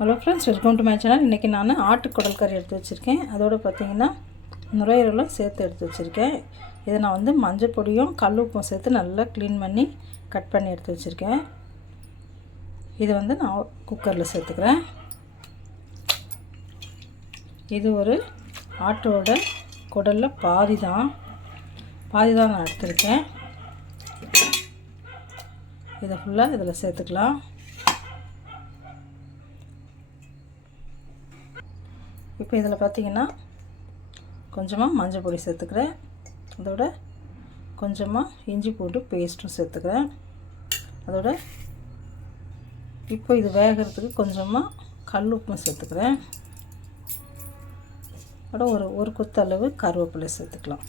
Hello friends, welcome to my channel. இன்றைக்கி நான் ஆட்டுக்குடல் கறி எடுத்து வச்சுருக்கேன். அதோடு பார்த்திங்கன்னா நுரையீரலும் சேர்த்து எடுத்து வச்சுருக்கேன். இதை நான் வந்து மஞ்சள் பொடியும் கல் உப்பும் சேர்த்து நல்லா க்ளீன் பண்ணி கட் பண்ணி எடுத்து வச்சுருக்கேன். இது வந்து நான் குக்கரில் சேர்த்துக்கிறேன். இது ஒரு ஆட்டோட குடலில் பாதி தான் நான் எடுத்துருக்கேன். இதை ஃபுல்லாக இதில் சேர்த்துக்கலாம். இப்போ இதில் பார்த்திங்கன்னா கொஞ்சமாக மஞ்சள் பொடி சேர்த்துக்கிறேன். அதோட கொஞ்சமாக இஞ்சி பூண்டு பேஸ்ட்டும் சேர்த்துக்கிறேன். அதோட இப்போ இது வேகிறதுக்கு கொஞ்சமாக கல் உப்பும் சேர்த்துக்கிறேன். அதோட ஒரு கொத்தளவு கருவேப்பிலை சேர்த்துக்கலாம்.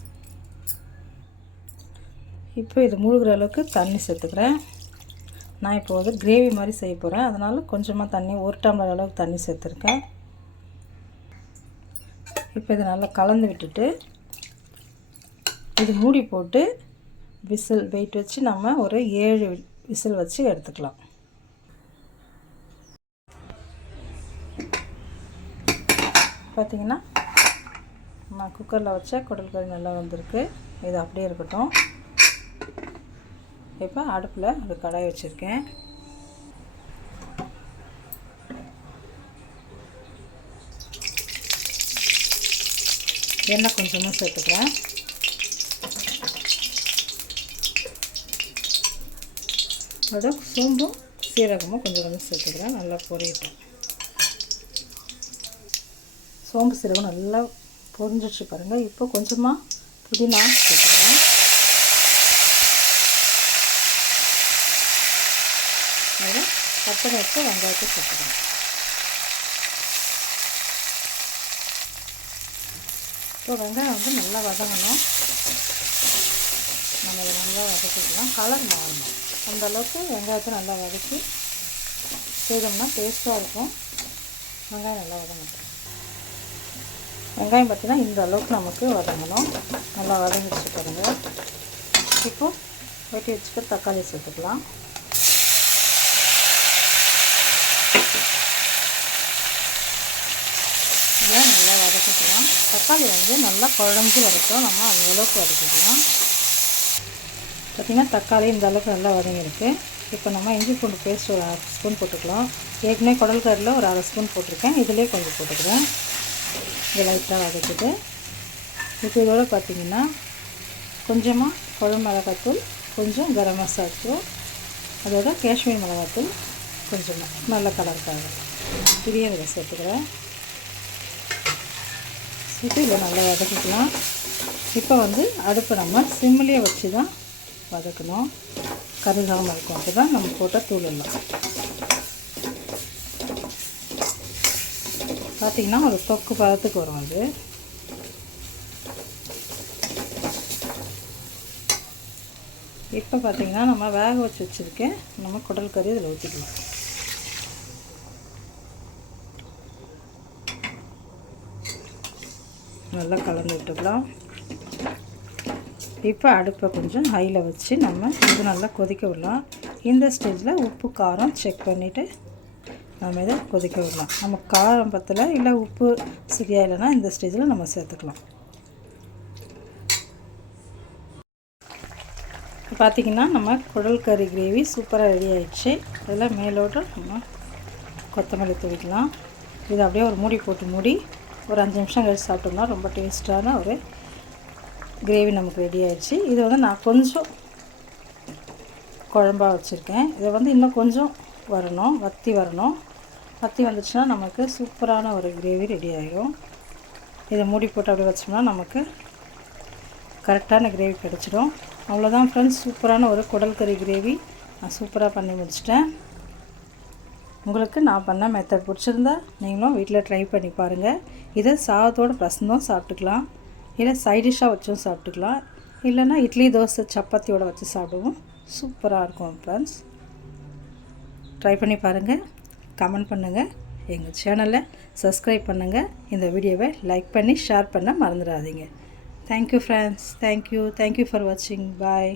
இப்போ இது மூழ்கிற அளவுக்கு தண்ணி சேர்த்துக்கிறேன். நான் இப்போ வந்து கிரேவி மாதிரி செய்ய போகிறேன். அதனால் கொஞ்சமாக தண்ணி, ஒரு டம்ளர் அளவுக்கு தண்ணி சேர்த்துருக்கேன். இப்போ இதை நல்லா கலந்து விட்டுட்டு இது மூடி போட்டு விசில் வெயிட் வச்சு நம்ம ஒரு 7 விசில் வச்சு எடுத்துக்கலாம். பார்த்திங்கன்னா நான் குக்கரில் வச்ச குடல் கறி நல்லா வந்திருக்கு. இது அப்படியே இருக்கட்டும். இப்போ அடுப்பில் ஒரு கடாய் வச்சுருக்கேன். எண்ணெய் கொஞ்சமாக சேர்த்துக்கிறேன். அதோட சோம்பும் சீரகமும் கொஞ்சம் சேர்த்துக்கிறேன். நல்லா பொரியட்டும். சோம்பு சீரகம் நல்லா பொரிஞ்சிச்சு பாருங்கள். இப்போ கொஞ்சமாக புதினா சேர்த்துக்கிறேன். அதில் கட் பண்ணி வச்ச வெங்காயத்தை சேர்த்துக்கிறேன். இப்போ வெங்காயம் வந்து நல்லா வதங்கணும். நம்ம இதை நல்லா வதக்கிக்கலாம். கலர் மாறணும். அந்த அளவுக்கு வெங்காயத்தை நல்லா வதக்கி செய்தோம்னா டேஸ்ட்டாக இருக்கும். வெங்காயம் நல்லா வதங்கட்டும். வெங்காயம் பார்த்திங்கன்னா இந்த அளவுக்கு நமக்கு வதங்கணும். நல்லா வதங்கிச்சு பாருங்கள். இப்போது வெட்டி வச்சுக்க தக்காளி சேர்த்துக்கலாம். இதை நல்லா வதக்கிக்கலாம். தக்காளி வந்து நல்லா குழம்பு வரட்டும். நம்ம அந்தளவுக்கு வதக்கிக்கலாம். பார்த்திங்கன்னா தக்காளி இந்த அளவுக்கு நல்லா வதங்கிருக்கு. இப்போ நம்ம இஞ்சி பூண்டு பேஸ்ட் ஒரு 1/2 ஸ்பூன் போட்டுக்கலாம். ஏற்கனவே குடல் கறியில் ஒரு 1/2 ஸ்பூன் போட்டிருக்கேன். இதிலே கொஞ்சம் போட்டுக்கிறேன். இது லைட்டாக வதக்கிட்டு இப்போ இதோட பார்த்திங்கன்னா கொஞ்சமாக குழம்பு மிளகாத்தூள், கொஞ்சம் கரம் மசாலா தூள், அதோட காஷ்மீர் மிளகாத்தூள் கொஞ்சமாக நல்ல கலருக்காக இதையும் இதில் சேர்த்துக்கிறேன். இப்போ இதை நல்லா வதக்கிக்கலாம். இப்போ வந்து அடுப்பை நம்ம சிம்மிலேயே வச்சு தான் வதக்கணும். கருகாமல் இருக்கும். அப்போ தான் நம்ம போட்ட தூள் எல்லாம் பார்த்திங்கன்னா ஒரு தொக்கு பதத்துக்கு வரும். அது இப்போ பார்த்திங்கன்னா நம்ம வேக வச்சு வச்சுருக்கேன். நம்ம குடல் கறி இதில் ஊற்றிக்கலாம். நல்லா கலந்து விட்டுக்கலாம். இப்போ அடுப்பை கொஞ்சம் ஹையில் வச்சு நம்ம இது நல்லா கொதிக்க விடலாம். இந்த ஸ்டேஜில் உப்பு காரம் செக் பண்ணிவிட்டு நம்ம இதை கொதிக்க விடலாம். நம்ம காரம் பத்தலை இல்லை உப்பு சரியாக இல்லைன்னா இந்த ஸ்டேஜில் நம்ம சேர்த்துக்கலாம். பார்த்திங்கன்னா நம்ம குடல் கறி கிரேவி சூப்பராக ரெடி ஆகிடுச்சு. அதில் மேலோட்டு நம்ம கொத்தமல்லி தூவிக்கலாம். இது அப்படியே ஒரு மூடி போட்டு மூடி ஒரு 5 நிமிஷம் கழிச்சு சாப்பிட்டோம்னா ரொம்ப டேஸ்ட்டான ஒரு கிரேவி நமக்கு ரெடி ஆகிடுச்சு. இது வந்து நான் கொஞ்சம் குழம்பாக வச்சுருக்கேன். இதை வந்து இன்னும் கொஞ்சம் வற்றி வரணும். வற்றி வந்துச்சுன்னா நமக்கு சூப்பரான ஒரு கிரேவி ரெடி ஆகிடும். இதை மூடி போட்டு அப்படியே வச்சோம்னா நமக்கு கரெக்டான கிரேவி கிடச்சிடும். அவ்வளோதான் ஃப்ரெண்ட்ஸ், சூப்பரான ஒரு குடல் கறி கிரேவி நான் சூப்பராக பண்ணி முடிச்சிட்டேன். உங்களுக்கு நான் பண்ண மெத்தட் பிடிச்சிருந்தா நீங்களும் வீட்டில் ட்ரை பண்ணி பாருங்கள். இதை சாதத்தோடு பசந்தும் சாப்பிட்டுக்கலாம், இல்லை சைடிஷ்ஷாக வச்சும் சாப்பிட்டுக்கலாம், இல்லைன்னா இட்லி, தோசை, சப்பாத்தியோடு வச்சு சாப்பிடுவோம். சூப்பராக இருக்கும் ஃப்ரெண்ட்ஸ். ட்ரை பண்ணி பாருங்கள். கமெண்ட் பண்ணுங்கள். எங்கள் சேனலை சப்ஸ்கிரைப் பண்ணுங்கள். இந்த வீடியோவை லைக் பண்ணி ஷேர் பண்ண மறந்துடாதீங்க. Thank you friends. தேங்க்யூ ஃபார் வாட்சிங். பாய்.